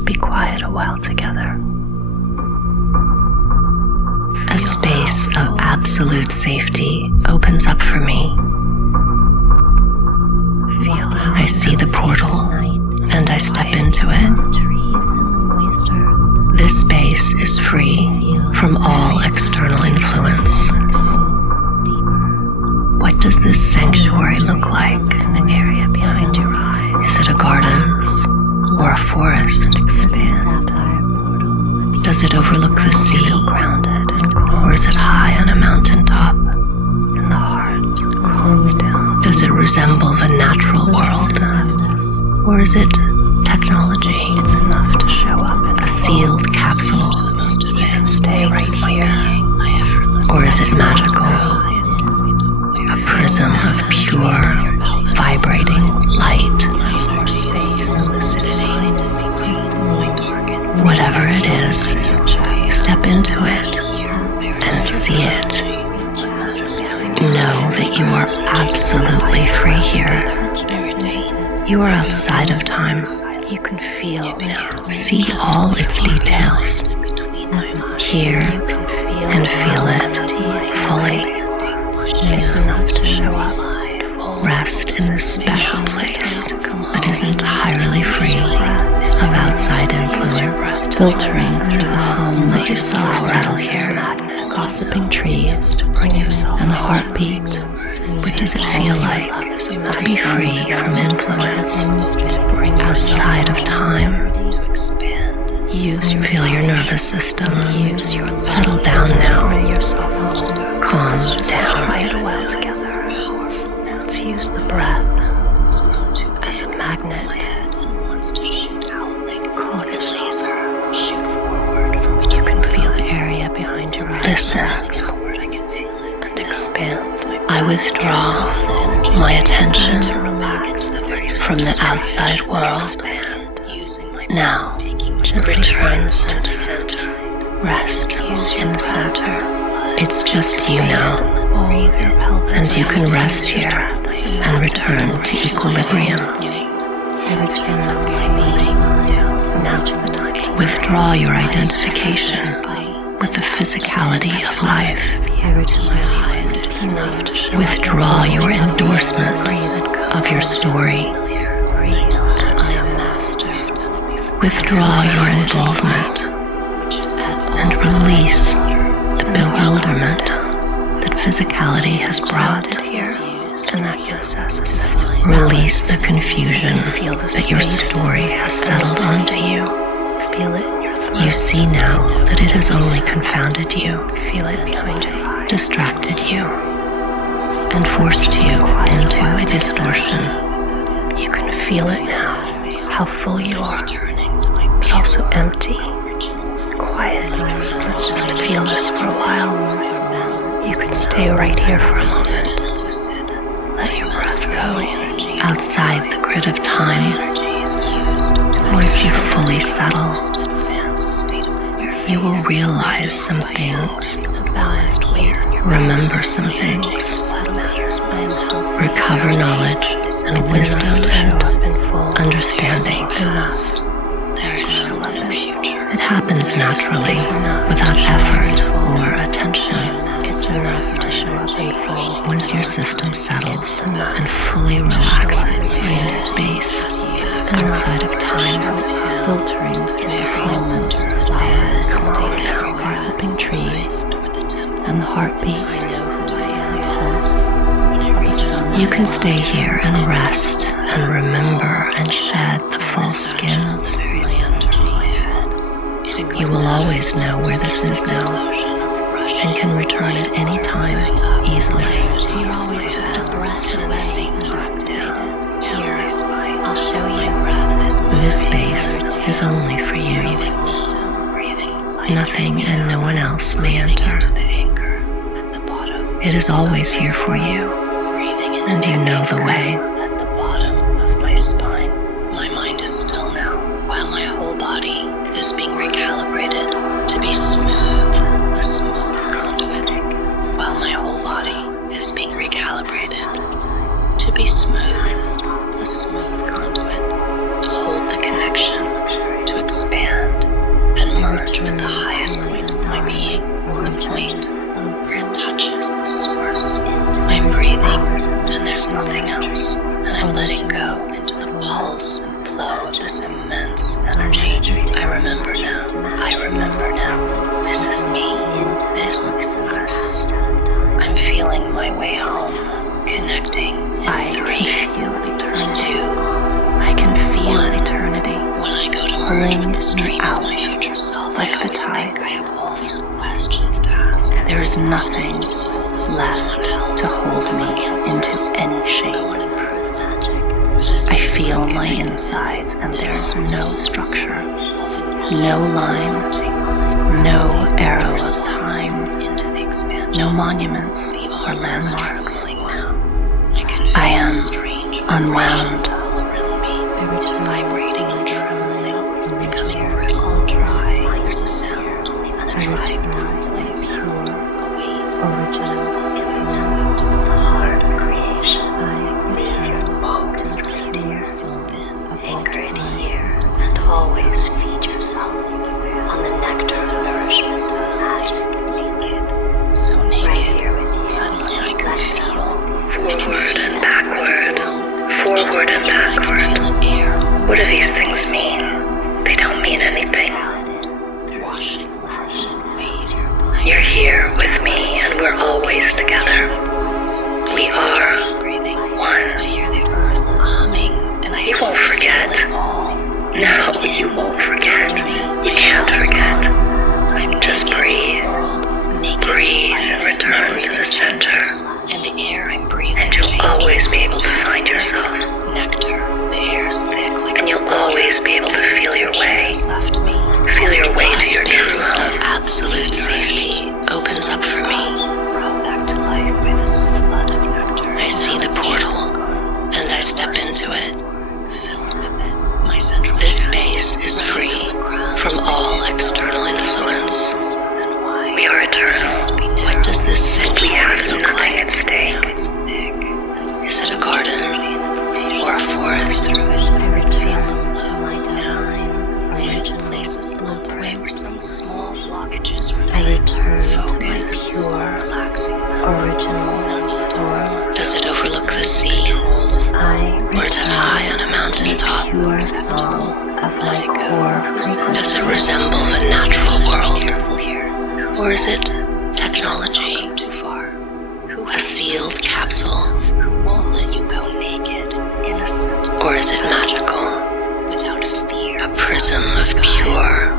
just be quiet a while together. A space of absolute safety opens up for me. I see the portal and I step into it. This space is free from all external influence. What does this sanctuary look like? The area behind your eyes. Is it a garden or a forest? Does it overlook the sea? Grounded and calm. Or is it high on a mountaintop? And the heart calms down. Does it resemble the natural world? Or is it technology? It's enough to show up in A sealed capsule? You can stay right here. Or is it magical? A prism of pure, vibrating light? Whatever it is, step into it and see it. Know that you are absolutely free here. You are outside of time. You can feel now. See all its details. Hear and feel it fully. It's enough to show up. Rest in this special place that is entirely free of outside influence. Filtering through the hum Let yourself settle here. gossiping trees to bring yourself And the heartbeat. What does it feel like to be free from influence? Outside of time. Feel your nervous system settle down now. Calm down. Quiet a while together. Let's use the breath as a magnet. Call your laser. You can feel the area behind your eyes. Listen. And expand. I withdraw my attention To relax from the outside world. Now, Gently find the center. rest in the center. It's just you now, All of your pelvis. and you can rest here and return to equilibrium. It's up to me. Now's the time. Withdraw your identification with the physicality of life. Ever to my eyes, it's enough to show. Withdraw your endorsement of your story. I am master. Withdraw your involvement and release the bewilderment that physicality has brought. And that gives us a sense of Release the confusion Feel the that your space story has settled onto you. Feel it in your throat. You see now that it has only confounded you, Feel it behind your eyes. distracted you, and forced you into a distortion. You can feel it now, how full you are, but also empty, quiet. Let's just feel this for a while. You can stay right here for a moment. Let your breath go. Outside the grid of time, once you're fully settled, you will realize some things, Balanced weight on your remember some things, recover knowledge and wisdom and understanding. It happens naturally, without effort or attention. It's enough to show up in full. Once your system settles and fully relaxes in this space outside of time, Filtering influence, flowers, gossiping trees, and the heartbeat, pulse of the sun. you can stay here and rest and remember and shed the false skins. You will always know where this is now and can return at any time easily. You're always just a breath away. Here, I'll show you. This space is only for you. Nothing and no one else may enter. It is always here for you, and you know the way. At the bottom of my spine, my mind is still now, while my whole body is being recalibrated to be smooth, a smooth conduit. While my whole body is being recalibrated to be smooth, a smooth conduit, to hold the connection, to expand. and there's nothing else. And I'm letting go into the pulse and flow of this immense energy. I remember now. I remember now. This is me. This is us. I'm feeling my way home. Connecting in I 3, can feel eternity. 2, I can feel 1. eternity. When I go to merge Pulling with this me dream out of my future self, like I the always tide. think I have all these questions to ask. There is nothing left to hold me into any shape. I feel my insides and there's no structure, no line, no arrow of time, no monuments or landmarks. I am unwound. It's vibrating and trembling. It's becoming brittle, dry. There's a sound, an excitement, a weight, Original, the heart of creation. leave your focused pure soul of anchored here, and always feed yourself on the nectar of nourishment. So magic, naked, so naked. Right here with you. Suddenly I can feel forward and backward, forward and backward. What do these things mean? They don't mean anything. You're here with me, and we're always together. We are one. You won't forget. No, you won't forget. You can't forget. Just breathe. Breathe and return to the center. And the air I'm breathing. And you'll always be able to find yourself. Nectar. The air's thick. And you'll always be able to feel your way. Feel your way to your true home. Absolute safety opens up for me. Brought back to life by this flood of nectar. I see the portal, and I step into it. Filled with it, my central. This space is free from all external influence. We are eternal. What does this simply have look like at stake? Is it a garden or a forest? I return to my divine, original places along the way where some small blockages I return to my focus, pure, relaxing them. original form. Does it overlook the sea, I or is it high on a mountain return to top? the pure song of my core frequency. Does it resemble the natural world, or is it technology? Too far. A sealed capsule? Who won't let you go naked, innocent? Or is it magical? Without fear. A prism of pure,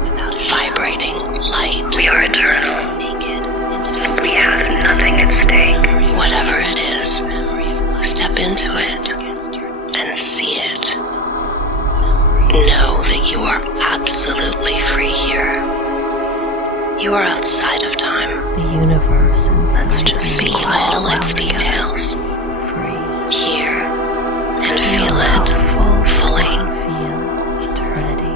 vibrating light. We are eternal. We have nothing at stake. Whatever it is, step into it and see it. Know that you are absolutely free here. You are outside of time. The universe inside. Let's just see all its details. Free. Hear and feel it fully. Feel eternity.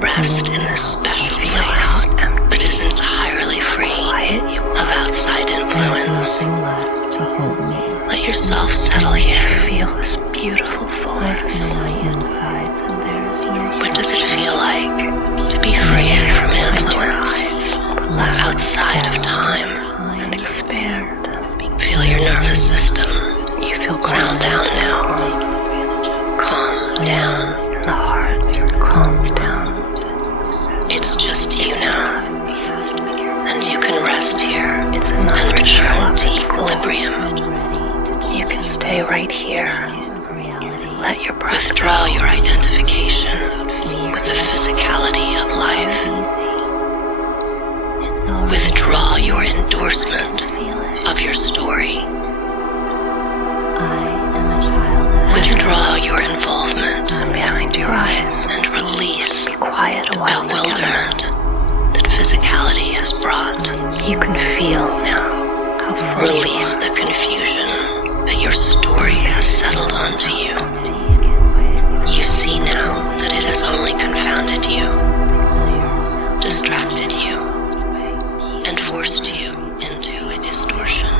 Rest in this special place that is entirely free of outside There's influence. nothing left to hold me. Let yourself settle here. Feel this beautiful I fullness. feel my insides and there's no What does it structure. feel like to be free from influence outside of time? and expand. Feel your nervous system You feel sound grounded. down now. Calm down. And the heart calms down. It's just you now. And you can rest here It's enough and to show return up to equilibrium. You can stay right here. Let your breath Withdraw your identification with the physicality of life. Withdraw your endorsement of your story. Withdraw your involvement behind your eyes. and release Be quiet the a while together. bewilderment that physicality has brought. You can feel now how full you Release are. the confusion that your story has settled onto you. You see now that it has only confounded you, distracted you, and forced you into a distortion.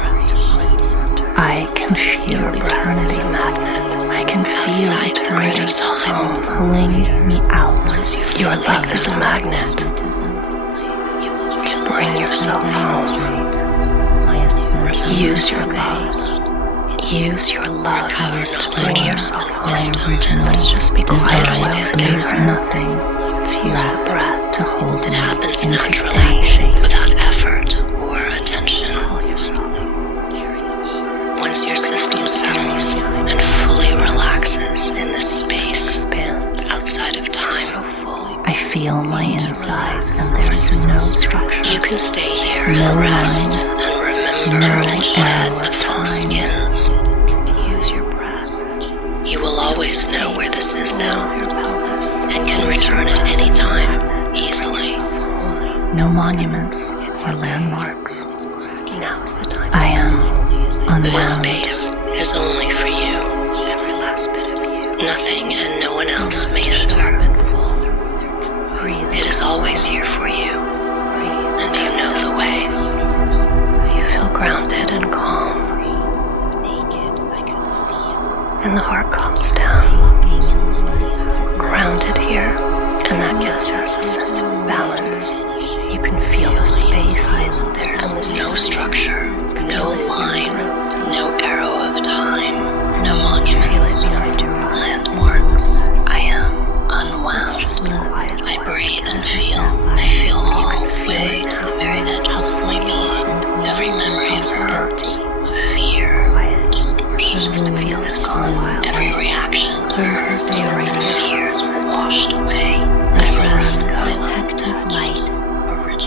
I can feel eternity magnet. I can feel Outside the grid of eternity's time. phone pulling me out. You are like this Listen. magnet You will to bring yourself home. Use your love. Use your love to bring yourself home. Let's just be quiet Divine, together. there's nothing Let's use the breath to hold It me happens into naturally, action. without effort or attention. Once your system settles and fully relaxes in this space outside of time, I feel my insides and there is no structure. you can stay here No and rest line, and remember no and error feel of the full time. skins. Use your breath. You will always know where this is now Your pelvis. and can return at any time easily. No monuments or landmarks. Now is the time. I am This unwound. space is only for you. Every last bit of you. Nothing and no one else may Show up enter. in full. Breathe. It is always here for you, and you know the way. You feel grounded and calm. And the heart calms down. Grounded here. And that gives us a sense of balance. You can feel the space. There's no structure, no line, no arrow of time, no monuments, landmarks. I am unwound. Just be quiet. I breathe and feel. I feel all the way to the very edges of my being. Every memory of hurt, of fear, distortion, Just feel this for a while. every reaction to hurt, Stay right here. fears washed away. The I rest brown in protective light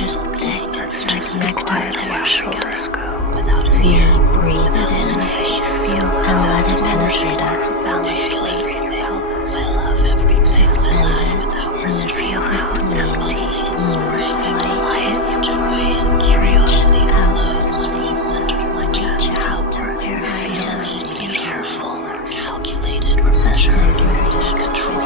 is thick. Let's just be quiet and your shoulders go. without Feel, breathe it in and feel and let it penetrate us. balance equilibrium. I love every Suspended without in this restraint. stability, Quiet joy and curiosity flows from the center of my chest outward. where feels Careful, calculated, we're measured, control.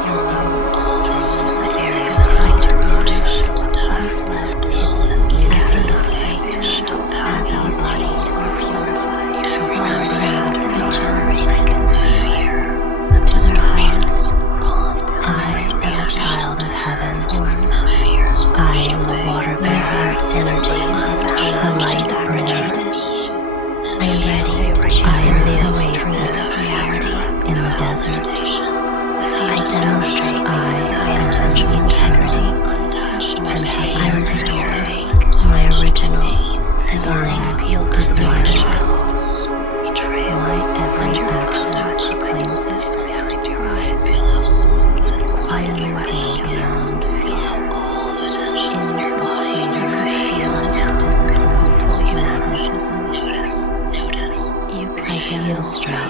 I am the water bearer, energies, the light bringer. I am ready. I am the oasis in the desert. I demonstrate I am integrity and I restore my original divine design. My every action proclaims it. I am moving beyond fear into a greater feel of disciplined magnetism. I demonstrate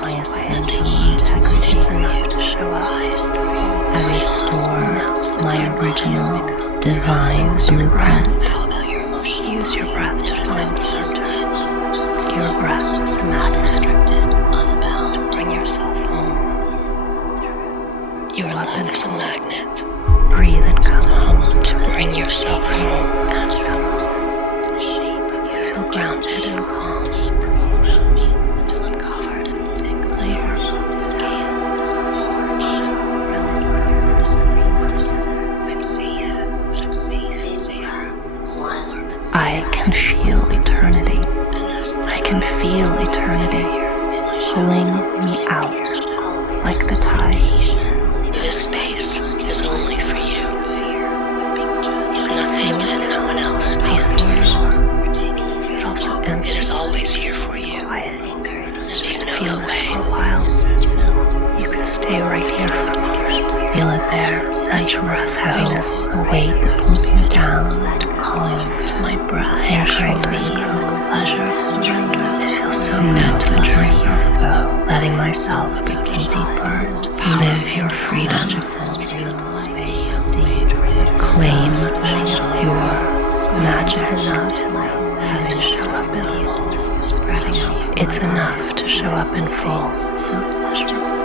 my essential integrity. It's enough to show up. I restore my original divine blueprint. Use your breath to find the center. Your breath is a magnet. Unbound. Bring yourself home. Your love is a magnet. Breathe and come home to bring yourself home. You feel grounded and calm. Until I'm covered in thick layers of scales. I can feel eternity. I can feel eternity pulling me out like the tide. This space is only for you. Nothing and no one else may enter. But also empty. It is always here for you. Let's just You know feel the this way. for a while. You can stay right here for a moment. Feel it there, sensuous heaviness, a weight that pulls you down to calm to my breath. Your shoulders go, pleasure of surrender. It feels so good to let myself go, letting myself go deeper. Live your freedom. Claim your magic. Having to show up in full. It's enough to show up in full. It's so pleasurable.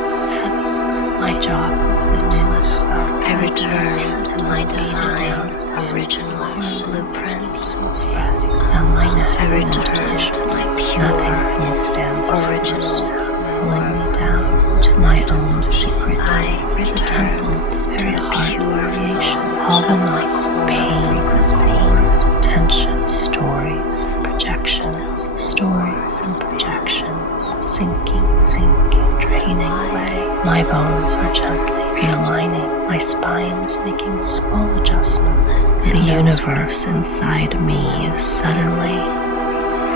My job completes. I return to my divine original blueprints and spreads on my neck. I return to my pure, nothing will stand original, pulling me down to my own secret. I return to the pure creation. All the lights of pain, frequency, tension, stories, projections, stories and projections. My bones are gently realigning. My spine is making small adjustments. The universe inside me is suddenly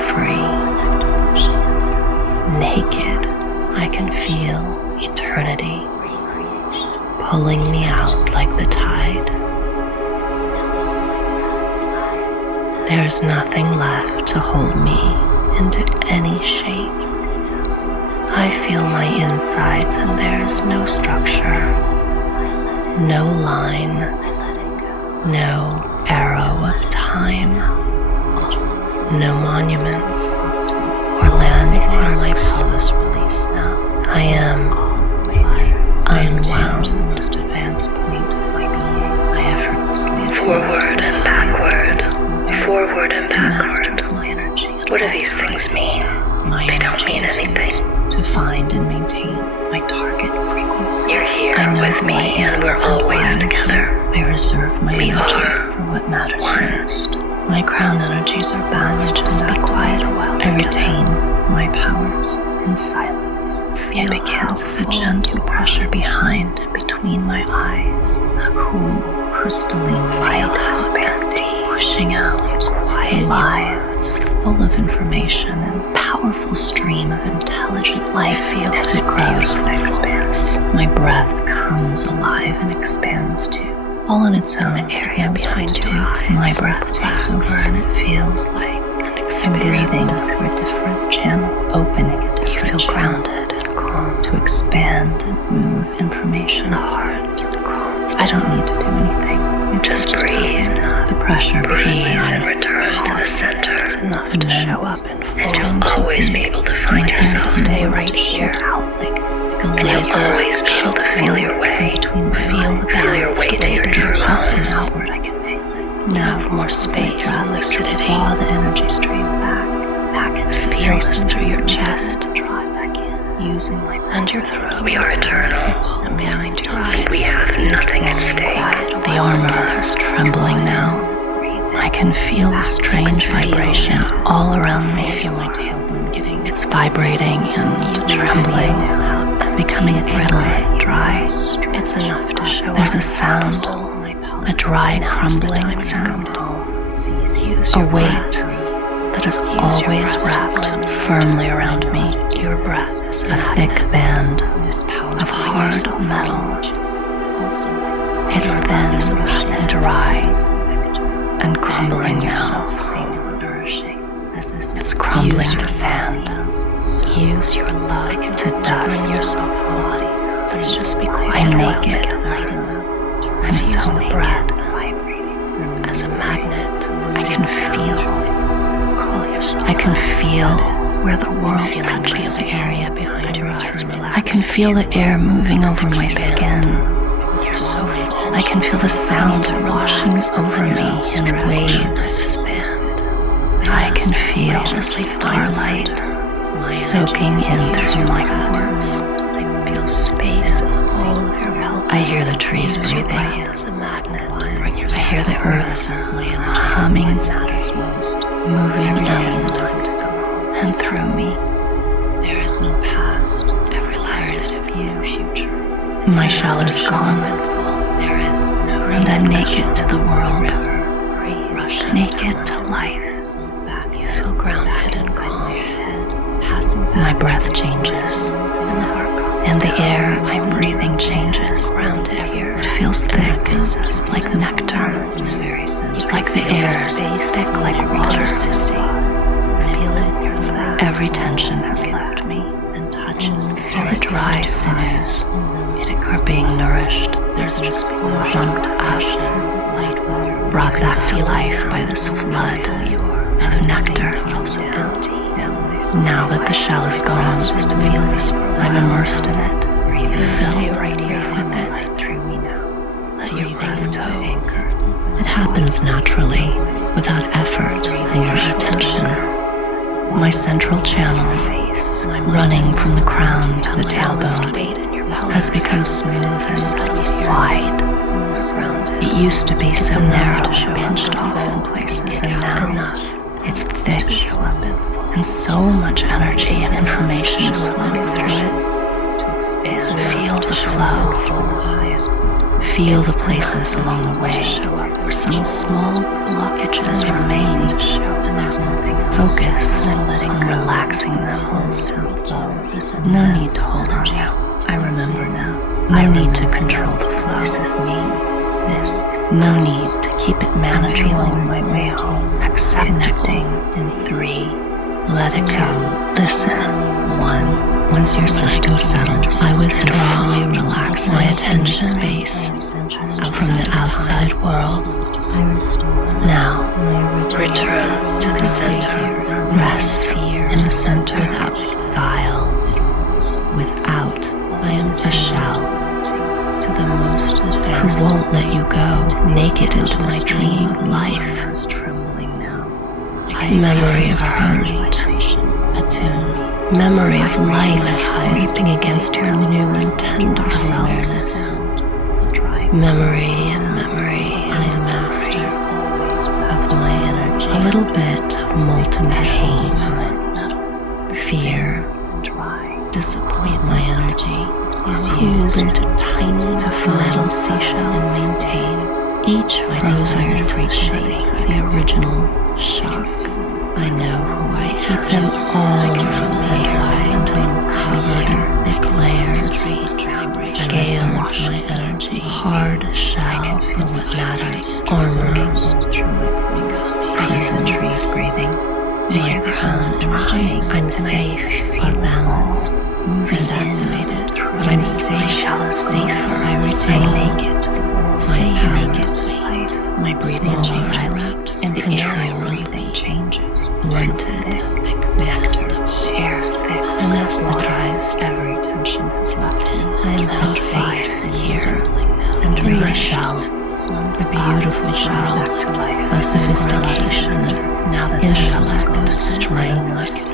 free. Naked, I can feel eternity pulling me out like the tide. There's nothing left to hold me into any shape. I feel my insides and there's no structure, no line, no arrow of time, no monuments or landmarks. My pelvis release now. I am unwound to the most advanced point of my being. I effortlessly Forward and backward. Forward and backward. my energy. What do these things mean? They don't mean anything. To find and maintain my target frequency. You're here with me and we're always together. I reserve my We energy are for what matters one. most. My crown energies are balanced and be quiet. I retain my powers in silence. It begins as a gentle pressure behind and between my eyes. A cool, crystalline field expanding, pushing out. It's alive. It's full of information and powerful stream of intelligent life as it grows and expands. My breath comes alive and expands too. All on its own. The area behind your eyes. My breath takes over and it feels like I'm breathing through a different channel, opening a different. You feel grounded and calm to expand and move information. The heart calms. I don't need to do anything. It's Just breathe. The pressure Breathe behind my and eyes is return to the center. It's enough to show up in full. And you'll always be able to find yourself. Stay right here. And you'll always be able to feel your way. Feel your way to your true pulses. Outward, I can feel it. Now for more space and lucidity. Draw the energy stream back and feel this through your chest and draw it back in. Using my and your throat. We are eternal. And behind your eyes. We have nothing at stake. The armor is trembling now. I can feel a strange vibration all around me. It's vibrating and trembling, becoming brittle and dry. It's enough to show. There's a sound, a dry, crumbling sound, a weight that is always wrapped firmly around me. Your breath is a thick band of hard metal. It's thin and dry and crumbling now. It's crumbling to sand, use your love to dust. Let's just be quiet. I'm naked. I'm so breath. As a magnet, I can feel where the world touches the area behind your eyes. I can feel the air moving over my skin. You're so full. I can feel the sound washing over me in waves. I can feel the starlight soaking in through my pores. I hear the trees breathing. I hear the earth humming, moving in and through me. There is no past. Every life is no future. My shell is gone, and I'm naked to the world, naked to life. You feel grounded and calm. My breath changes, and the air I'm breathing changes. It feels thick, like nectar, like the air is thick like water. Every tension has left me, all the dry sinews are being nourished. There's just plumped up, brought back to life by this flood of nectar. Now that the shell is gone, I'm immersed in it, filled right here with it. Let your breath go. It happens naturally, without effort or attention. My central channel, running from the crown to the tailbone, has become smooth and wide. It used to be so narrow, pinched off in places, and now it's thick, and so much energy and information is flowing through it. and feel the flow. Feel the places along the way where some small blockages remain. Focus on relaxing them. No need to hold on now. I remember now. No need to control the flow. This is me. This is no need to keep it manageable. feeling my way home. Accept Connecting in 3. Let it go. Listen. 1. Once your system settles, I withdraw, relax my attention space from the outside world. Now, return to the center. Rest in the center without guile, without a shell, to the most advanced, who won't let you go naked into the stream of life. Memory of hurt, memory of life scraping against your new and tender selves. Memory and memory and master of my energy. A little bit of molten pain, fear, disappoint. My energy is used into tiny metal seashell and maintain each frozen frequency of the original shock. I know who I am. Keep them all and high until I'm covered in thick layers, scales, my energy, hard shell of what matters, armor, present trees breathing, my crown energy. I'm safe, balanced, moving and activated, but I'm safer. I retain naked to the world, safe naked. My breathing silence and the air breathing changes. Blunted, nectar, the air's thick, anesthetized. Every tension has left in. I am held safe here, and read a shell, a beautiful shell of sophistication, intellect, strength,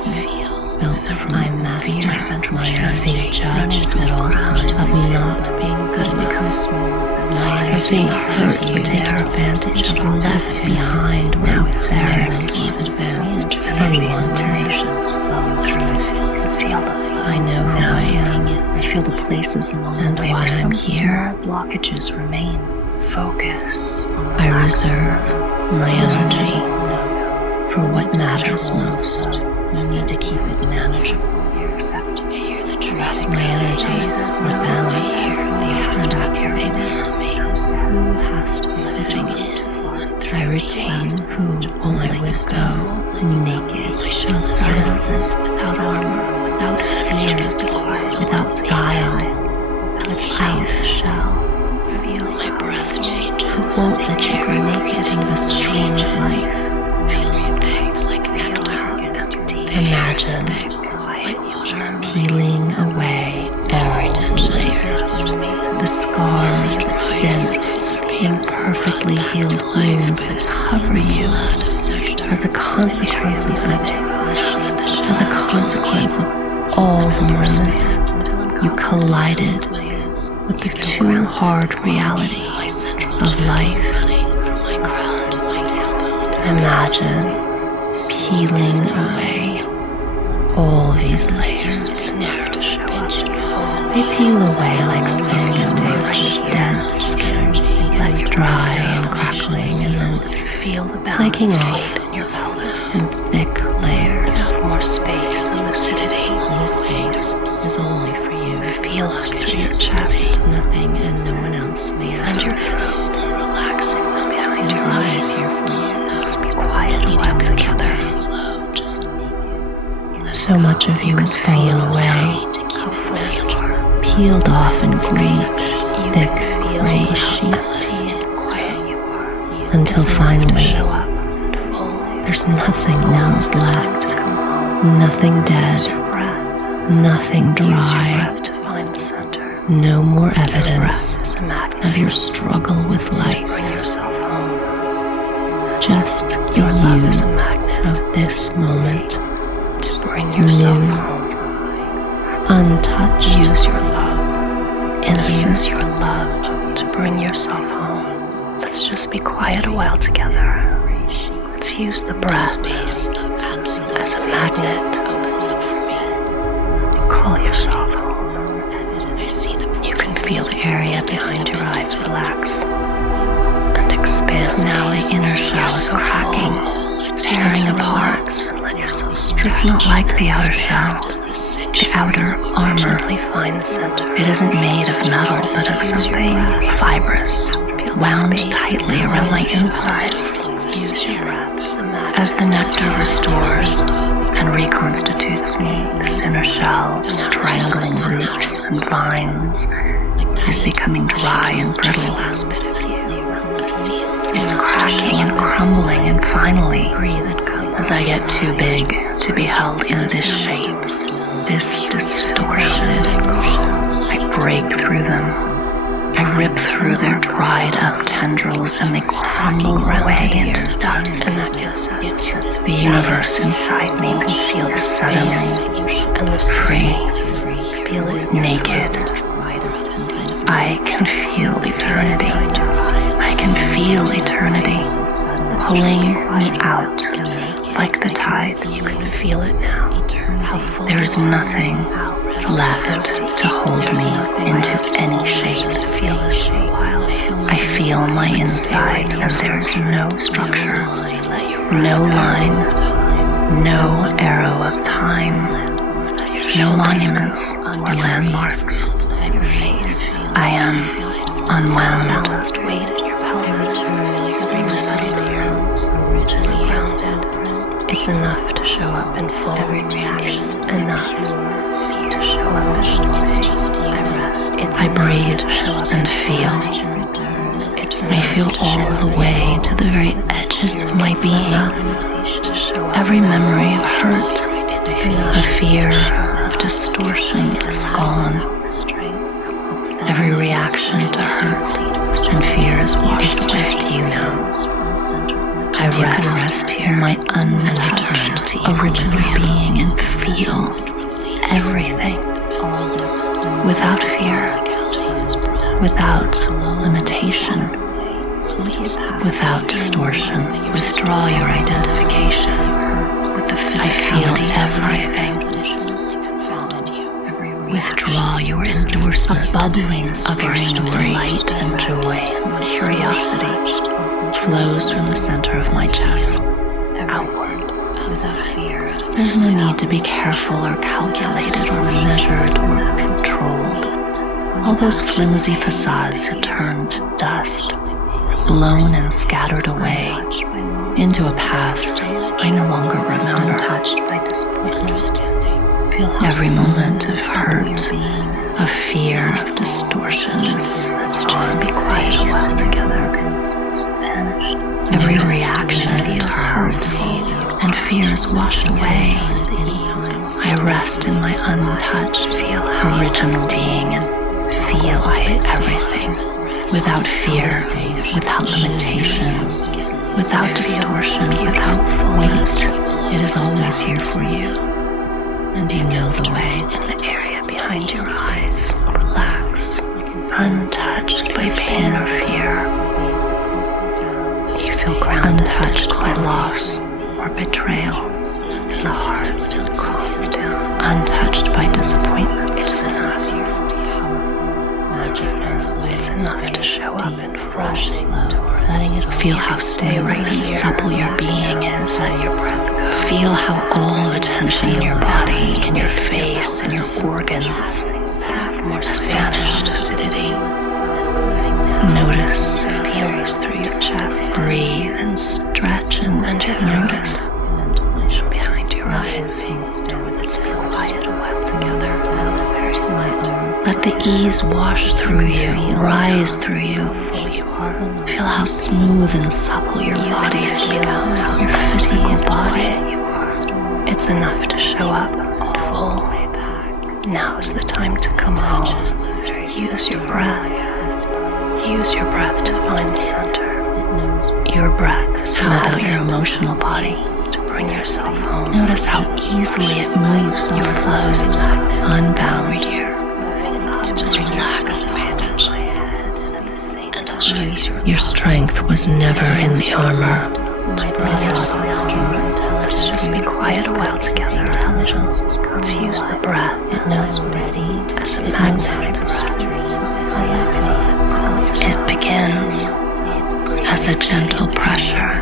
built from my master, my being judged at all times, of not being good enough, of being hurt or taken advantage of, left behind, or embarrassed or advanced, unwanted. I know who I am. I feel the places along the way where some small blockages remain. Focus. I reserve my energy for what matters most. You need to keep it manageable. Accept my energies are balanced and activated. Who has to be vigilant? I retain who won't let wisdom, naked, innocent, without armor, without fear, without guile, without a shell. My breath changes. Who won't let you go naked into the stream of life? Imagine peeling away all the layers, the scars, the dense, imperfectly healed wounds that cover you as a consequence of living, as a consequence of all the moments you collided with the too hard reality of life. Imagine peeling away all these layers. They peel away like soft, dead skin, like dry and crackling, and then flaking off in thick layers. More space and lucidity. This space is only for you. Feel us through your chest. Nothing and no one else may add. And your throat, relaxing them behind your eyes. Here for you. Let's be quiet a while together. So much of you has fallen away, peeled off in great, thick, gray sheets, until finally there's nothing almost left, nothing dead, nothing dry, no more evidence of your struggle with life. Just the you of this moment. Bring yourself home. Untouched. Use your love. Innocent. Use your love to bring yourself home. Let's just be quiet a while together. Let's use the breath as a magnet. Call yourself home. behind your eyes relax and expand. Now the inner shell is cracking, tearing apart. It's not like the outer shell. The outer armor, it isn't made of metal, but of something fibrous, wound tightly around my insides. As the nectar restores and reconstitutes me, this inner shell, strangling roots and vines, is becoming dry and brittle. It's cracking and crumbling, and finally, as I get too big to be held in this shape, this distortion, I break through them. I rip through their dried up tendrils, and they crumble away into dust. The universe inside me is suddenly free, naked. I can feel eternity. I can feel eternity pulling me out like the tide. You can feel it now. There is nothing left to hold me into any shape. I feel my insides, and there is no structure, no line, no arrow of time, no monuments or landmarks. I am unwound. It's enough to show up in full. It's enough to show up in full. I breathe and feel. I feel all the way to the very edges of my being. Every memory of hurt, of fear, of distortion is gone. Every reaction to hurt and fear is washed away. It's just you now. I rest here in my untouched original being and feel everything without fear, without limitation, without distortion. Withdraw your identification with the physical. I feel everything. Withdraw your endorsement, a bubbling of your story. Light and joy and curiosity flows from the center of my chest, outward, without fear. There's no need to be careful or calculated or measured or controlled. All those flimsy facades have turned to dust, blown and scattered away into a past I no longer remember. Every moment of hurt, of fear, of distortion is, let's just be quiet a while together. Every reaction of hurt and fear is washed away. I rest in my untouched, original being and feel everything without fear, without limitation, without distortion, without weight. It is always here for you. And you know the way. In the area behind your eyes, relax, untouched by pain or fear. You feel grounded, untouched by loss or betrayal. The heart calms down, untouched by disappointment. It's enough. It's enough to show up in fresh, letting it feel how stay right and supple your being is. Let your breath go. Feel how all attention in your body, in your face, in your organs have more vanished. Acidity. Notice feels through your chest. Breathe and stretch and notice. Behind your eyes, let's be quiet a while together. Let the ease wash through you, rise through you. Feel how smooth and supple your body has become, your physical body. It's enough to show up full. Now is the time to come home. Use your breath. Use your breath to find center. Your breath is how your emotional body to bring yourself home. Notice how easily it moves and flows, unbound. Just relax and pay attention. And I'll show you. Your strength was never in the armor. To bring yourself home. Let's just be quiet a while together. Let's use the breath. It knows ready as a magnet. It begins as a gentle pressure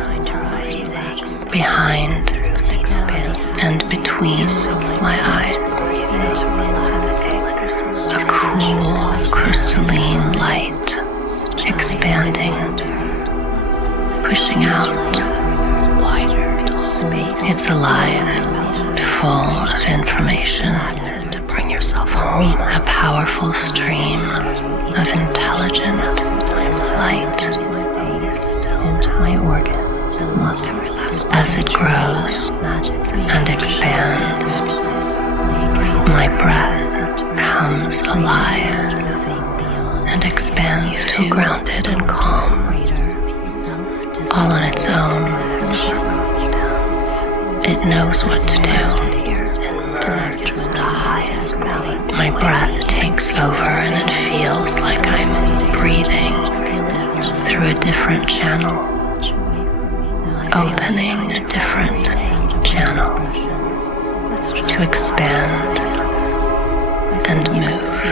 behind and between my eyes. A cool, crystalline light expanding, pushing out. It's alive, full of information to bring yourself home. A powerful stream of intelligent light into my organs and muscles. As it grows and expands, my breath comes alive and expands too, grounded and calm, all on its own. It knows what to do. My breath takes over and it feels like I'm breathing through a different channel, opening a different channel to expand and move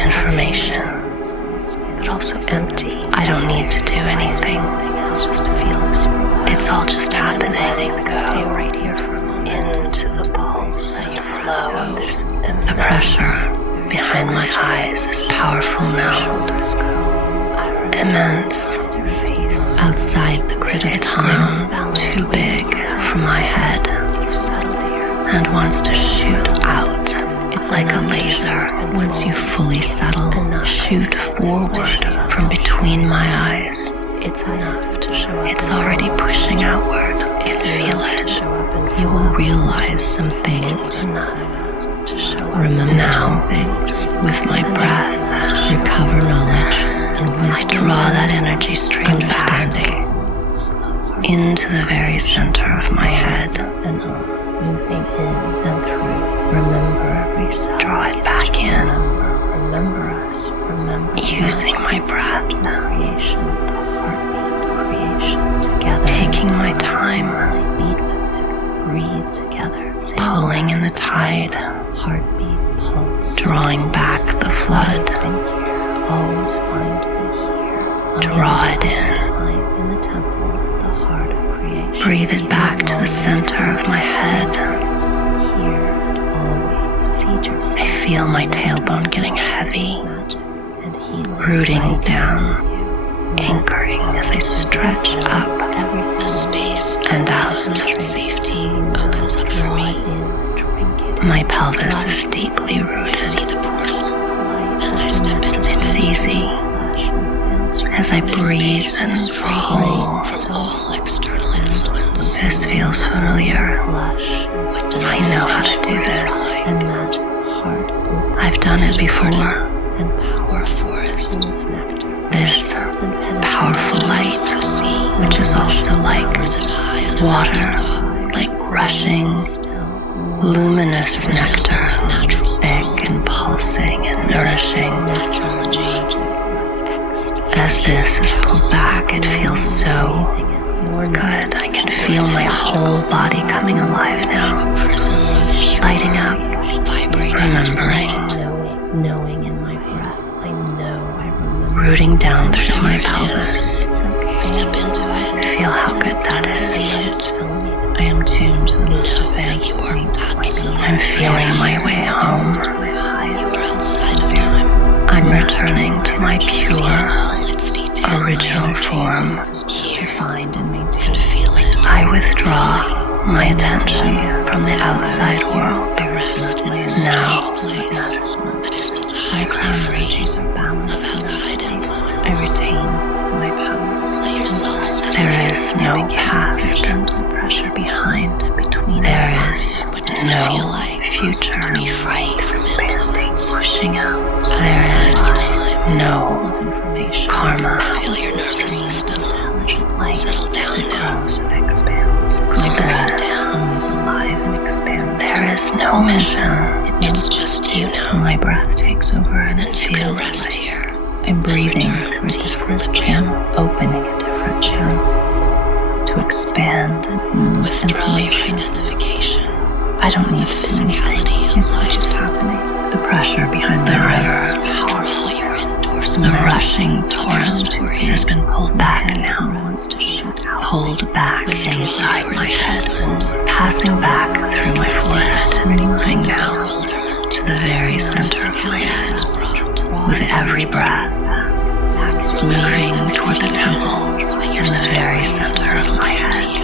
information, but also empty. I don't need to do anything. It's all just happening. Stay right here for a moment. Into the pulse and the flow. The pressure behind my eyes is powerful now. Immense. Outside the grid of time, too big for my head, and wants to shoot out. It's like a laser. Once you fully settle, shoot forward from between my eyes. It's enough to show up. It's already pushing outward. You can feel it. You will realize some things. Remember some things with my breath. Recover knowledge and wisdom. Draw that energy stream back into the very center of my head. And moving in and through. Remember every cell. Draw it back in. Remember us. Remember using my breath. Creation, the heartbeat, creation together. Taking my time. Beat with it. Breathe together. Pulling in the tide. Heartbeat, pulse. Drawing back the flood. Always find me here. Draw it in. In the temple, the heart of creation. Breathe it back to the center of my head. Here, always features. I feel my tailbone getting heavy, rooting down, anchoring as I stretch up. The space and out. Safety opens up for me. My pelvis is deeply I rooted. see the portal, and I step into It's it. easy as I breathe and pull. From all external influence. This feels familiar. What does I this know how to stage do feel this. like? I've done it before. Or a forest. This powerful light, which is also like water, like rushing, luminous nectar, thick and pulsing and nourishing. As this is pulled back, it feels so good. I can feel my whole body coming alive now, lighting up, remembering, knowing in my breath. I know I remember. Rooting down through my pelvis. It's okay. Step into it. Feel how good that is. I am tuned to the most advanced point. I'm feeling my way home. You are outside of time. I'm returning to my pure, original form. Here, Find and maintain. and feel it. I withdraw my attention from the outside world. Now, That is my entirely crown free energies are of balanced. outside I influence. retain my powers. Let yourself settle. There is no past. Gentle pressure behind, between. There is no future. To be free from Expanding, influence. pushing out. There Outside is time. no karma. Feel your nervous system Light settle as down it now. grows and expands. My Calm breath down. comes alive and expands. There is no mission. It's just you now. My breath takes over and it And you can feels rest like here. I'm breathing return through a to different equilibrium. channel, opening a different channel to expand and move Withdraw your information. identification. I don't need to do anything. Physicality of It's all life. just happening. The pressure behind the river. Withdraw your endorsement. The rushing torrent has been pulled back now, pulled back inside my head, passing back through my forehead and moving now to the very center of my head. With every breath, moving toward the temple in the very center of my head,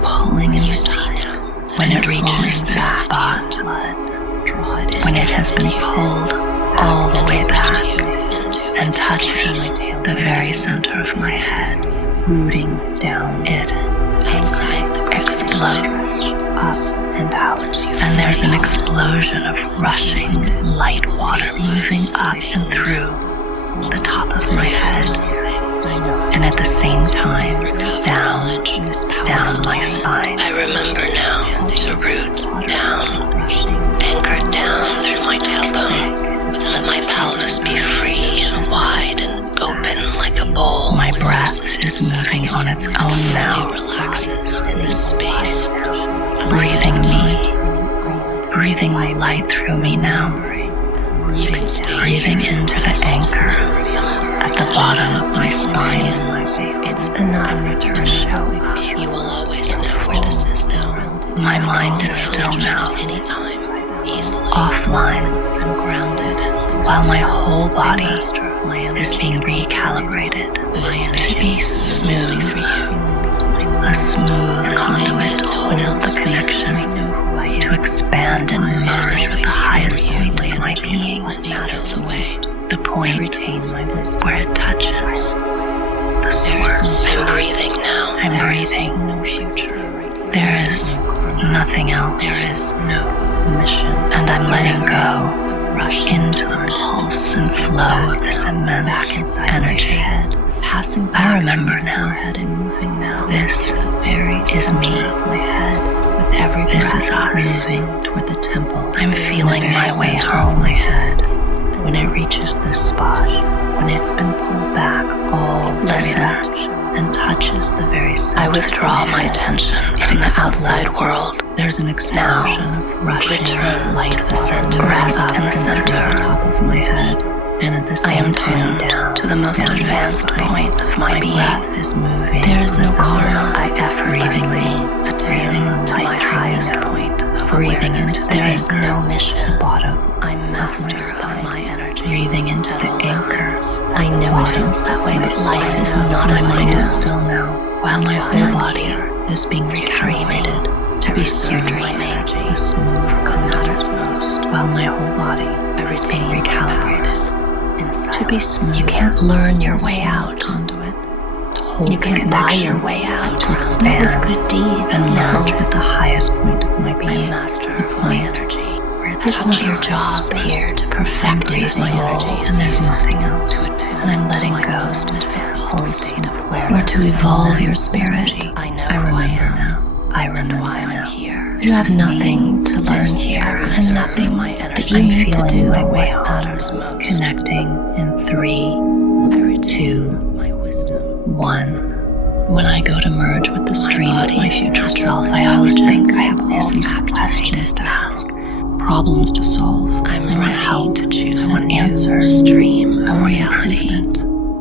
pulling in the time. When it reaches this spot, when it has been pulled all the way back and touches the very center of my head, rooting down, it explodes up and out. And there's an explosion of rushing light water moving up and through the top of my head, and at the same time down my spine. I remember now to root down, anchored down through my tailbone. Let my pelvis be free and wide and open like a bowl. My breath is moving on its own now, Relaxes in this space. breathing me, breathing light through me now, breathing into the anchor at the bottom of my spine. It's a non-return show. You will always know where this is now. My mind is still now, Anytime, easily. offline, while my whole body is being recalibrated to be smooth, a smooth conduit to hold the connection, to expand and merge with the highest point of my being, the point where it touches the source. I'm breathing now. I'm breathing. There is nothing else. There is no mission. And I'm letting go into the pulse and flow of this immense energy. I remember now. This is me. This is us. I'm feeling my way home. When it reaches this spot, when it's been pulled back all the way back and touches the very center, I withdraw my attention from the outside world. There's an explosion of rushing light to the center, rest in the center, top of my head, and at the same time, I am tuned to the most advanced point of my being. My breath is moving. There is no karma. I effortlessly attune to my highest point of breathing into the there is no mission. The bottom. I'm master of my energy. Breathing into the anchor. I know it feels that way, but life is not a mind is still now, while my whole body is being recalibrated to be smooth, the smooth that matters most. While my whole body is being recalibrated to be smooth. You can't learn your way out. You can't buy your way out. To expand with good deeds and merge with the highest point of my being, master of my energy. It's not your job here to perfect your soul, and there's nothing else. And I'm letting go to pulse or to evolve your spirit. I remember now. I remember why I'm here. You have nothing to learn here, and nothing that you need to do my way matters most. Connecting in 3, 2, 1. When I go to merge with the stream of my future self, I always think I have all these questions to ask, problems to solve. I want help to choose. I want answers, stream of reality.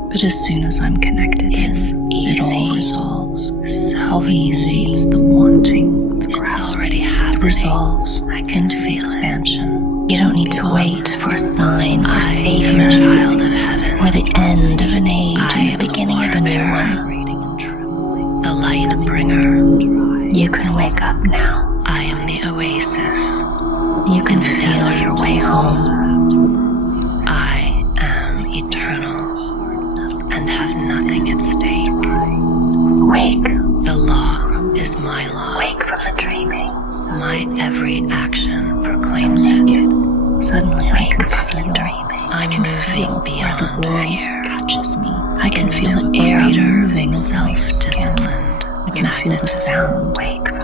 But as soon as I'm connected, it all resolves. So easy. It's the wanting, the grasping. It resolves into the expansion. You don't need to wait for a sign or savior, child of heaven, or the end of an age and the beginning of a new one. The light bringer. You can wake up now. I am the oasis. You can feel your way home. I am eternal and have nothing at stake. Wake. The law is my law. Wake from the dreaming. My every action proclaims it. Suddenly I can feel dreaming. I'm moving beyond fear. Touches me. I can feel the air moving, self-disciplined. I can feel the sound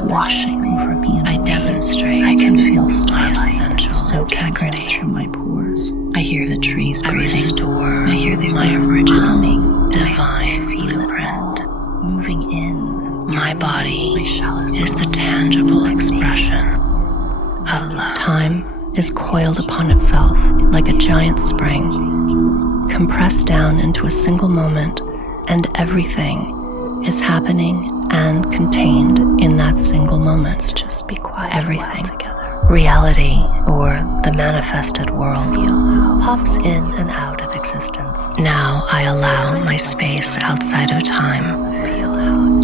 washing over me. I demonstrate. I can feel starlight soaking through my pores. I hear the trees breathing. I hear my original divine fingerprint moving in. My body is the tangible expression of love. Time is coiled upon itself like a giant spring, compress down into a single moment, and everything is happening and contained in that single moment. Just be quiet. Everything. Reality, or the manifested world, pops in and out of existence. Now I allow my space outside of time,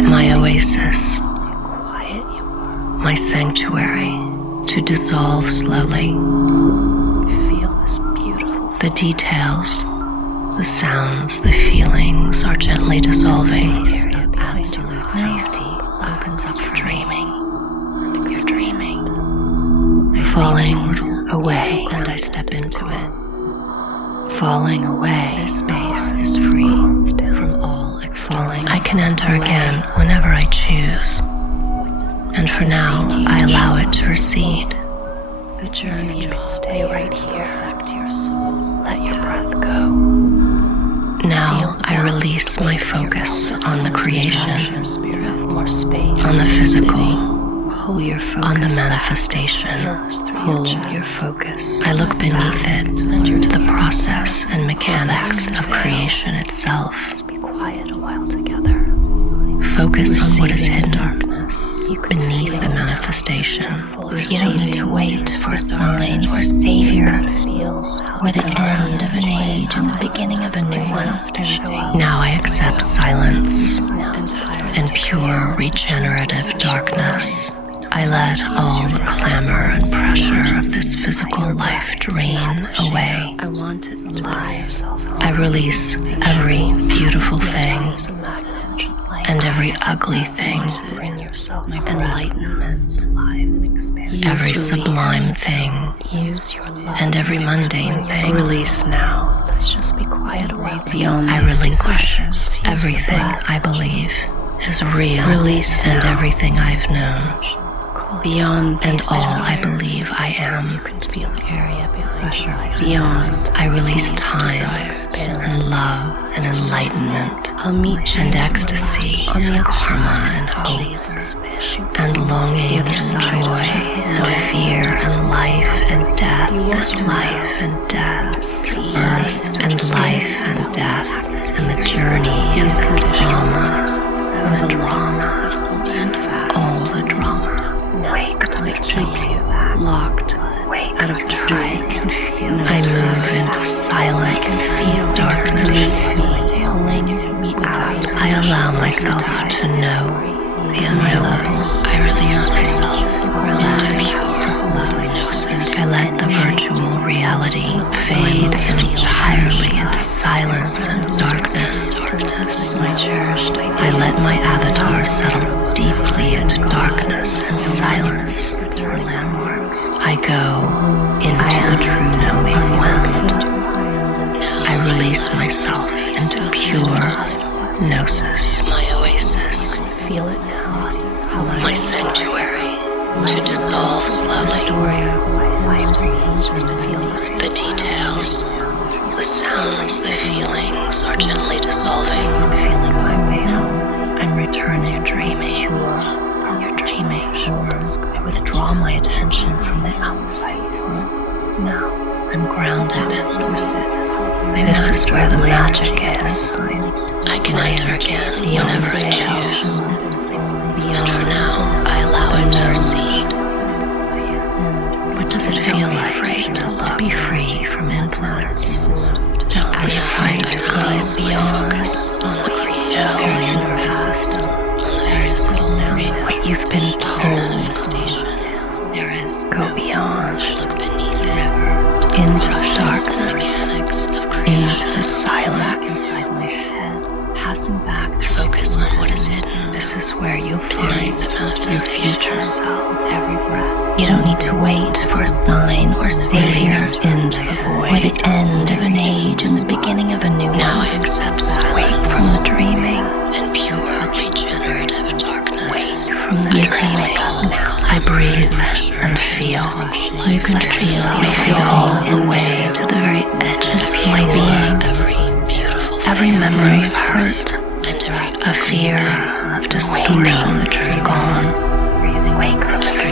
my oasis, my sanctuary, to dissolve slowly. Feel this beautiful. The details, the sounds, the feelings are gently dissolving. Absolute safety opens up for dreaming. You're dreaming. Falling away, and I step into it. Falling away, this space is free from all external. I can enter again whenever I choose. And for now, I allow it to recede. The journey, you can stay right here. Affect your soul. Let your breath go. Now I release my focus on the creation, on the physical, on the manifestation. Hold your focus. I look beneath it to the process and mechanics of creation itself. Let's be quiet a while together. Focus on what is hidden beneath the manifestation. You don't need to wait for a sign or savior or the end of an age and the beginning of a new one. Now I accept silence and pure regenerative darkness. I let all the clamor and pressure of this physical life drain away. I want it alive. I release every beautiful thing and every ugly thing, enlightenment, every sublime thing, and every mundane thing. Release now. Let's just be quiet beyond. I relinquish everything I believe is real, and everything I've known. Beyond and all I believe I am. You can feel the area behind. Beyond, I release time and love and enlightenment I'll meet you and ecstasy on the and other karma side. and hope and longing and joy and fear and life and death and life and death, birth and life and death and the journey and the drama and all the drama. Wake to keep you locked out of truth. I move into silence and darkness. I allow myself to know the unknowable. I release myself into pure hypnosis. I let the virtual reality fade entirely into silence and darkness. I let my avatar settle deeply into darkness and silence. I go into the truth unwound. I release myself into pure gnosis. My oasis. Feel it now. My sanctuary. To dissolve slowly. The details, the sounds, the feelings are gently dissolving. I'm feeling my way home. I'm returning dreaming. You're dreaming. I withdraw my attention from the outside. Now I'm grounded and lucid. This is where the magic is. I can enter again whenever I choose. And for now, I allow it to recede. What does it feel like to be free from influence? Don't be afraid to go beyond what you know your nervous system. What you've been told. There is go beyond, into the darkness, into the silence, passing back through. Focus on what is hidden. This is where you'll find your future self with every breath. You don't need to wait for a sign or savior into the void, or the end of an age and the beginning of a new one. Now I accept silence from the dreaming and pure regenerative darkness. From the dreaming, I breathe and feel. You can feel all the way to the very edges of my being. Every memory of hurt, of fear, of distortion is gone.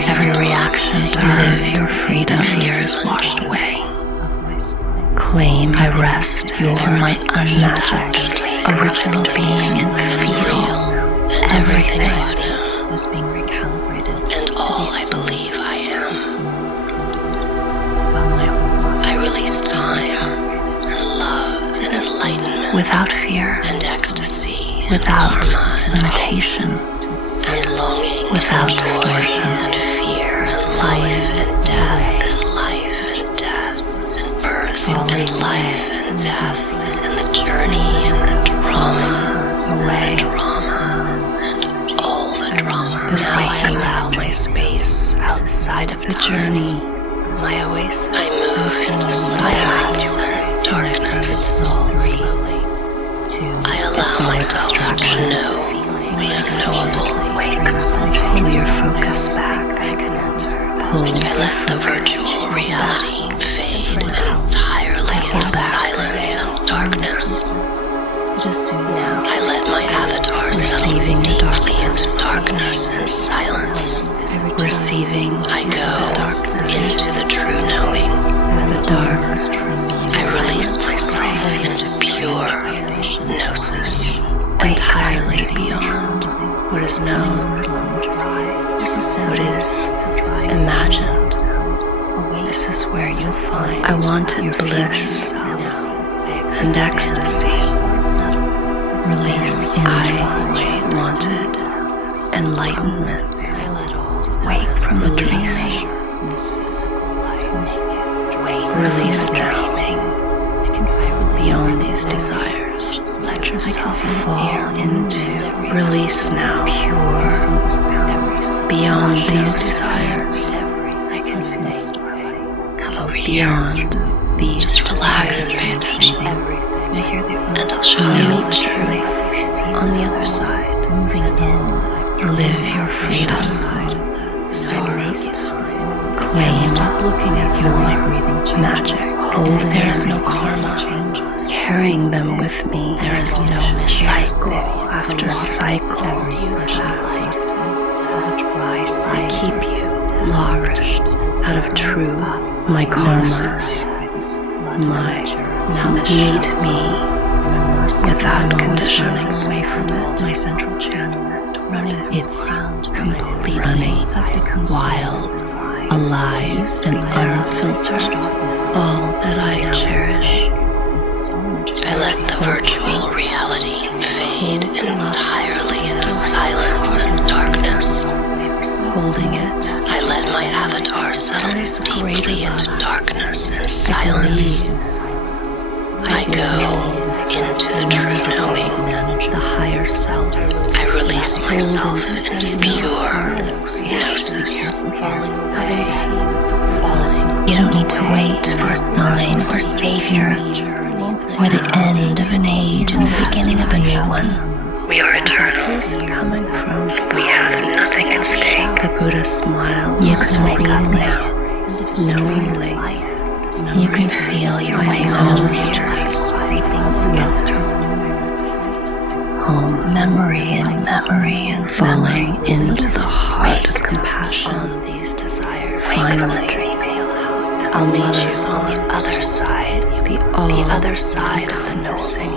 Every reaction to live your freedom. Fear is washed away. Claim I rest in my unmatched original being and feel everything is being recalibrated and all I believe I am. I release time and love and enlightenment without fear, and ecstasy, without and limitation, and longing, without and distortion, and fear, and life and death, and life and death, and birth and life and death, and the journey and the drama, away, and all the drama. Now I allow my space outside of the journey, my oasis. I move into silence and darkness. Slowly. I allow myself to know the unknowable. Pull your focus back. Pull I let the virtual reality fade entirely in silence and darkness. I let my avatar settle deeply into darkness and silence. Receiving I go into the true knowing. the dark. I release myself into pure gnosis. Entirely beyond what is known, what is imagined. This is where you'll find unwanted bliss and ecstasy. Release into wanted enlightenment. Wake from the dreaming. Release dreaming beyond these desires. Let yourself fall into release now, pure beyond these desires. So beyond these Just relax and pay desires. attention. And I'll show You you meet truth on the other side. Moving in, live your freedom. Sorrows, claim. Stop looking at your magic. There is no karma. Carrying them with me. There is no cycle after cycle of life. I keep you locked out of true my karmas. My meet me without conditions. away from it. My central channel running It's completely wild, alive, and unfiltered. All that I cherish. I let the virtual reality fade entirely into silence and darkness. Holding it, I let my avatar settle deeply into darkness and silence. I go into the true knowing. the higher self. I release myself into pure gnosis. You don't need to wait for a sign or savior, or the end of an age and the beginning of a new one. We are eternal. Where's it coming from? We have nothing at stake. The Buddha smiles. You can wake up now, knowingly. You can feel your way home here. Home, memory and falling into the heart of compassion. These desires. Finally, I'll meet you on the other side, the other side of the missing.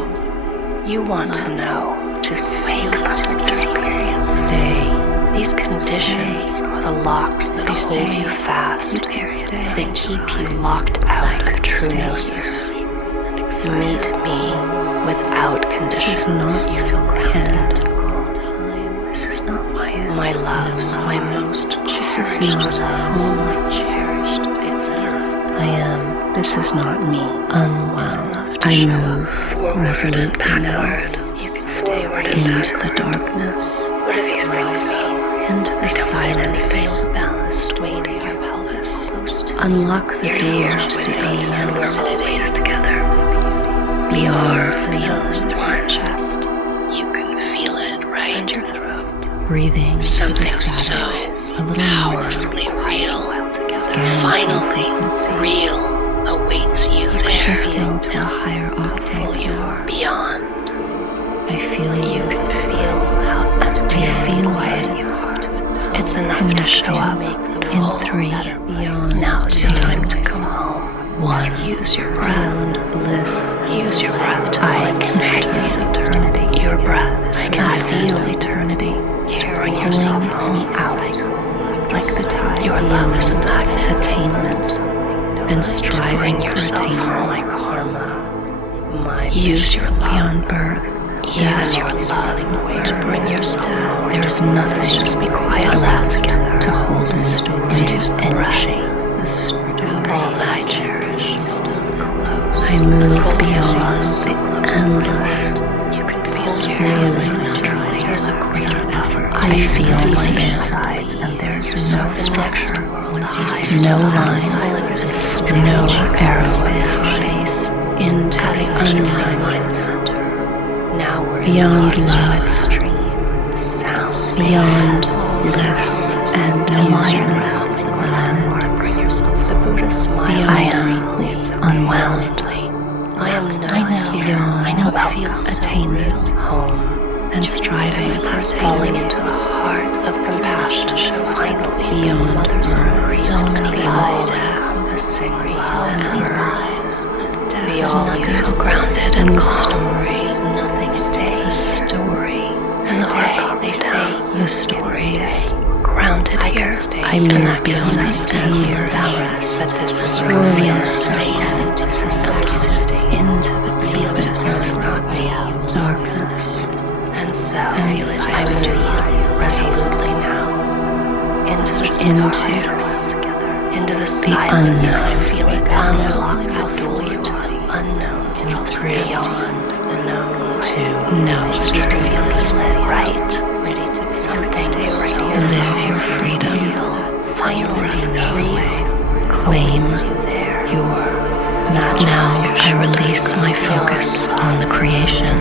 You want to know, to seek to experience. Stay. These conditions are the locks that hold you fast. They keep you locked out of true gnosis. Meet me without conditions. You feel grounded. This is not my loves, my most cherished. This is not whom I cherished. I am. This is not me. Unwell. I move resolutely now. Into the darkness. What do these things mean? Into the silence. Balanced weight in your pelvis. Unlock the door to the unknown. Lucidities together. We are Feels through your chest. You can feel it right in your throat. breathing through the Something so scatters. A little more. powerfully real. Scanning Finally, frequency. real awaits you there. Shifting to a Now, higher octave. you're beyond. I feel You can feel how empty I feel quiet it. you are. It's enough Connected to show up in 3, beyond Now it's 2, time to come home. one. Use your Profound bliss. Use your breath to I can feel eternity. Your breath is I can feel eternity. Bring yourself home out like the tide. Your love is a magnet. Attainment and striving bring for yourself attainment. home. My karma. My Use your love. beyond birth. Use your love to bring yourself home. There is nothing Just be quiet left together. to hold into the energy. breath. The story All that I cherish is still close. I move Hold beyond yourself the close. endless You can feel swirling There's a greater effort. I feel my deep insides, and there's no structure. Once you see No yourself line, no arrow into space, into the mind center. Now we're beyond love, extreme sounds, beyond bliss and enlightenments or landmarks. The Buddha smiles. I am unwound. I am Beyond I know it feels attainment, so real. Home and striving for falling attainment. into the heart of compassion. Finally, Beyond Mother's birth. so many Behold, lives, encompassing so many lives. There's Be all nothing you feel grounded and and the calm. story. Nothing stays. The story. They say The stories. grounded here. I move beyond the years. balance. But this is Swirling real space. space. This is the Into the deepest does not be out. darkness. And so And feel it so to move resolutely now into the darkness, into the silence. unknown. Feel it unlock the door to the unknown and also beyond the known. To know It's the just truth. feeling right, ready to stay right here. Live your freedom. Finally know the way. Claim You there. your Imagine Now I release my focus on the creation,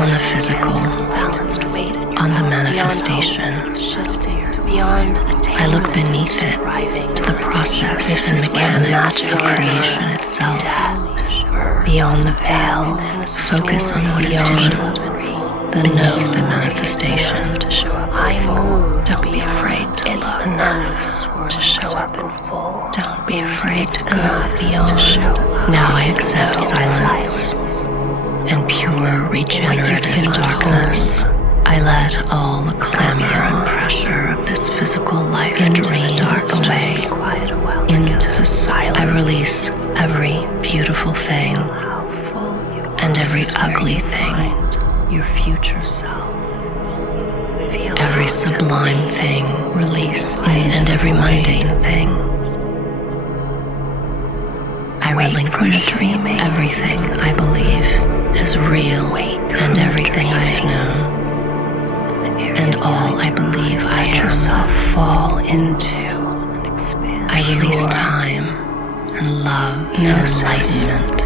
on the physical, balanced weight in your on the heart. manifestation. Shifting beyond I look beneath it to the process and mechanics of creation itself. Beyond the veil, focus on what is hidden. Beneath the manifestation. I move. Don't be afraid to It's look. enough to show up in full. Don't be afraid to It's go enough to beyond. show up. Now I accept silence and pure regenerative darkness. I let all the clamor and pressure of this physical life drain away into silence. I release every beautiful thing and every ugly thing. Your future self. Every sublime thing, release and every mundane thing. I relinquish everything I believe is real and everything I've known. And all I believe I am fall into. I release time and love and enlightenment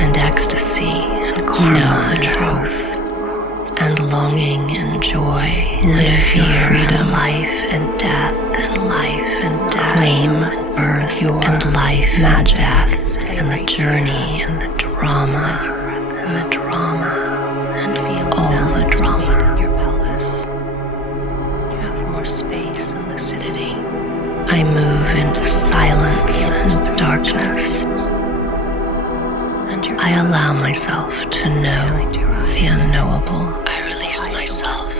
and ecstasy and karma. Know the truth and longing and joy. Live your freedom, life and death and life and death. Claim birth and life and death and the journey and the drama and the drama and feel all the drama in your pelvis. You have more space and lucidity. I move into silence and darkness. I allow myself to know the unknowable. I release myself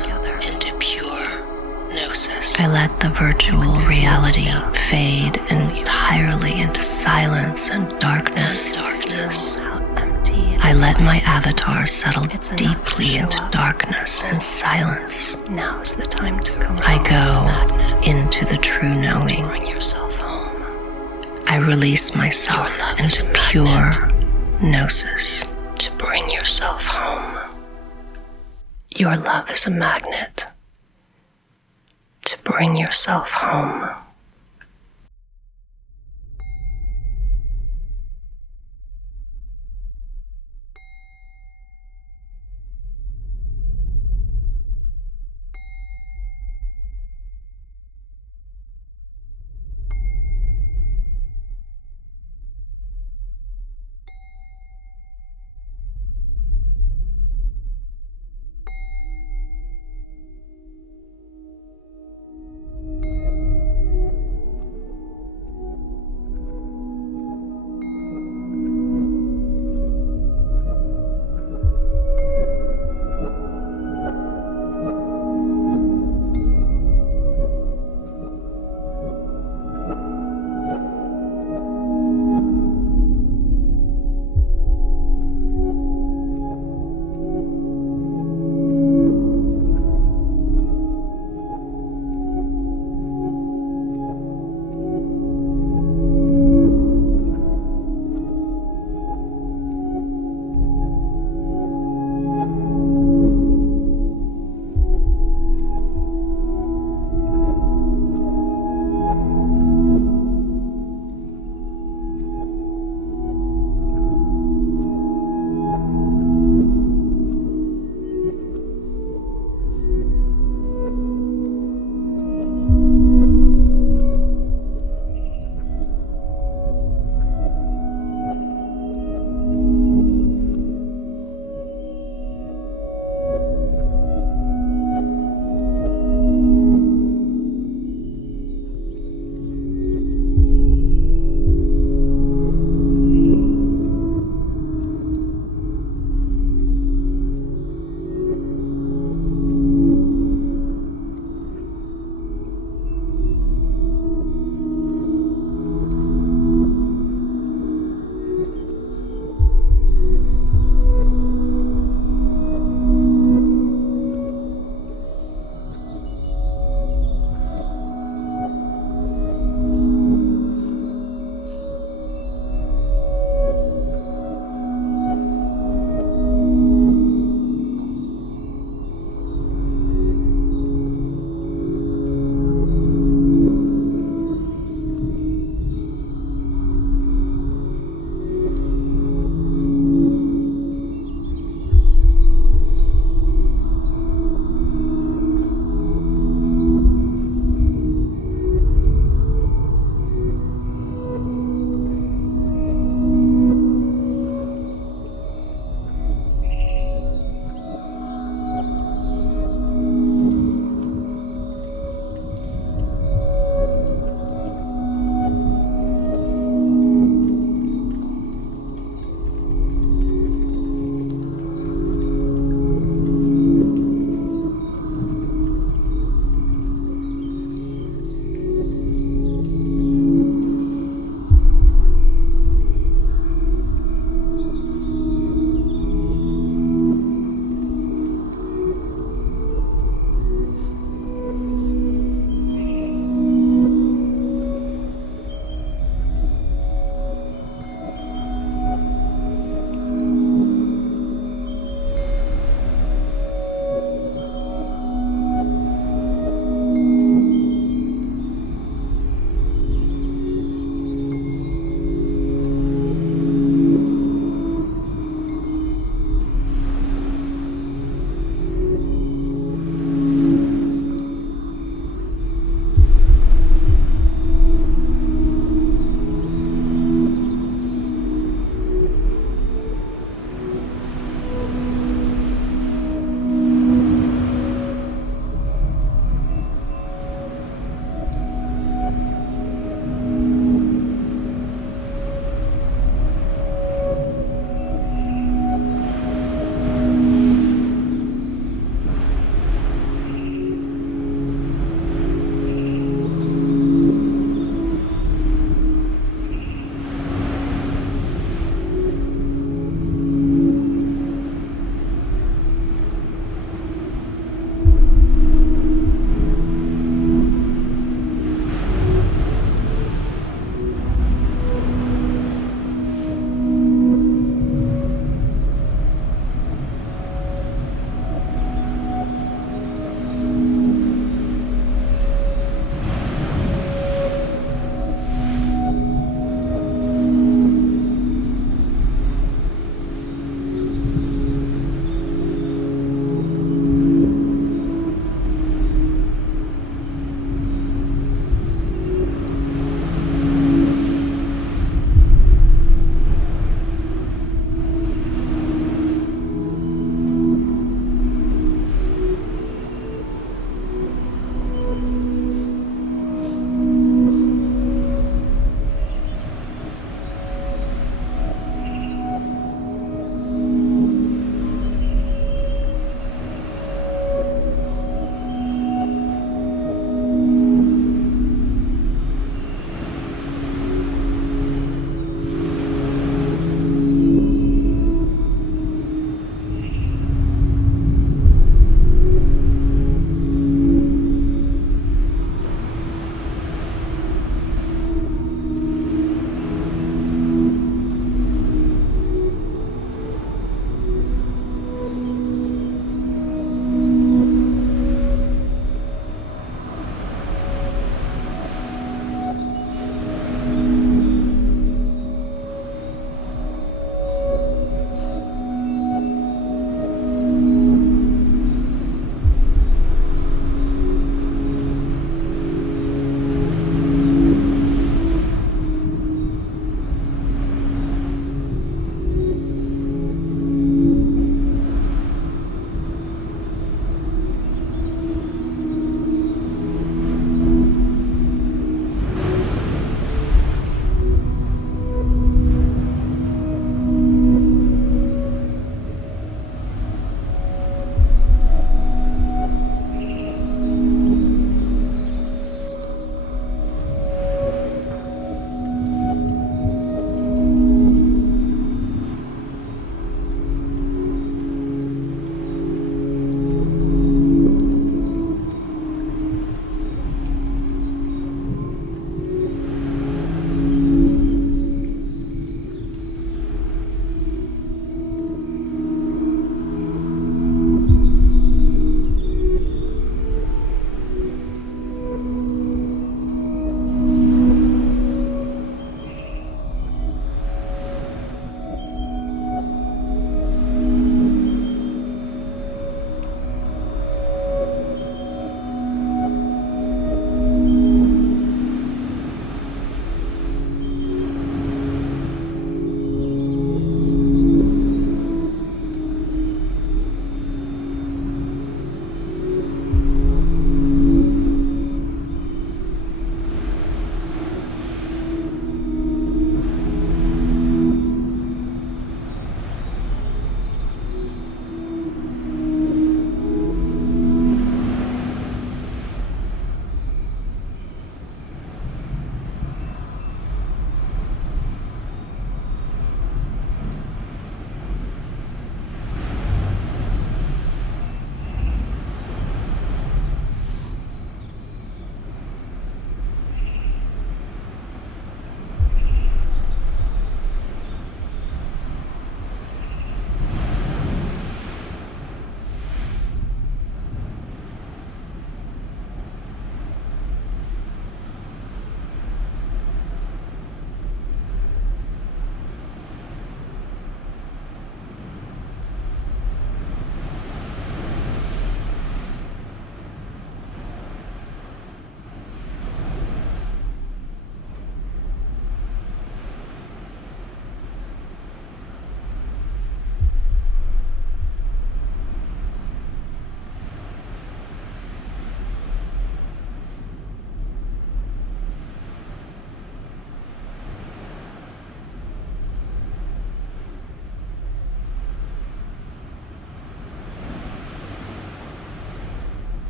into pure gnosis. I let the virtual reality fade entirely into silence and darkness. I let my avatar settle deeply into darkness and silence. Now is the time to come. I go into the true knowing. Bring yourself home. I release myself into pure gnosis. To bring yourself home. Your love is a magnet. To bring yourself home.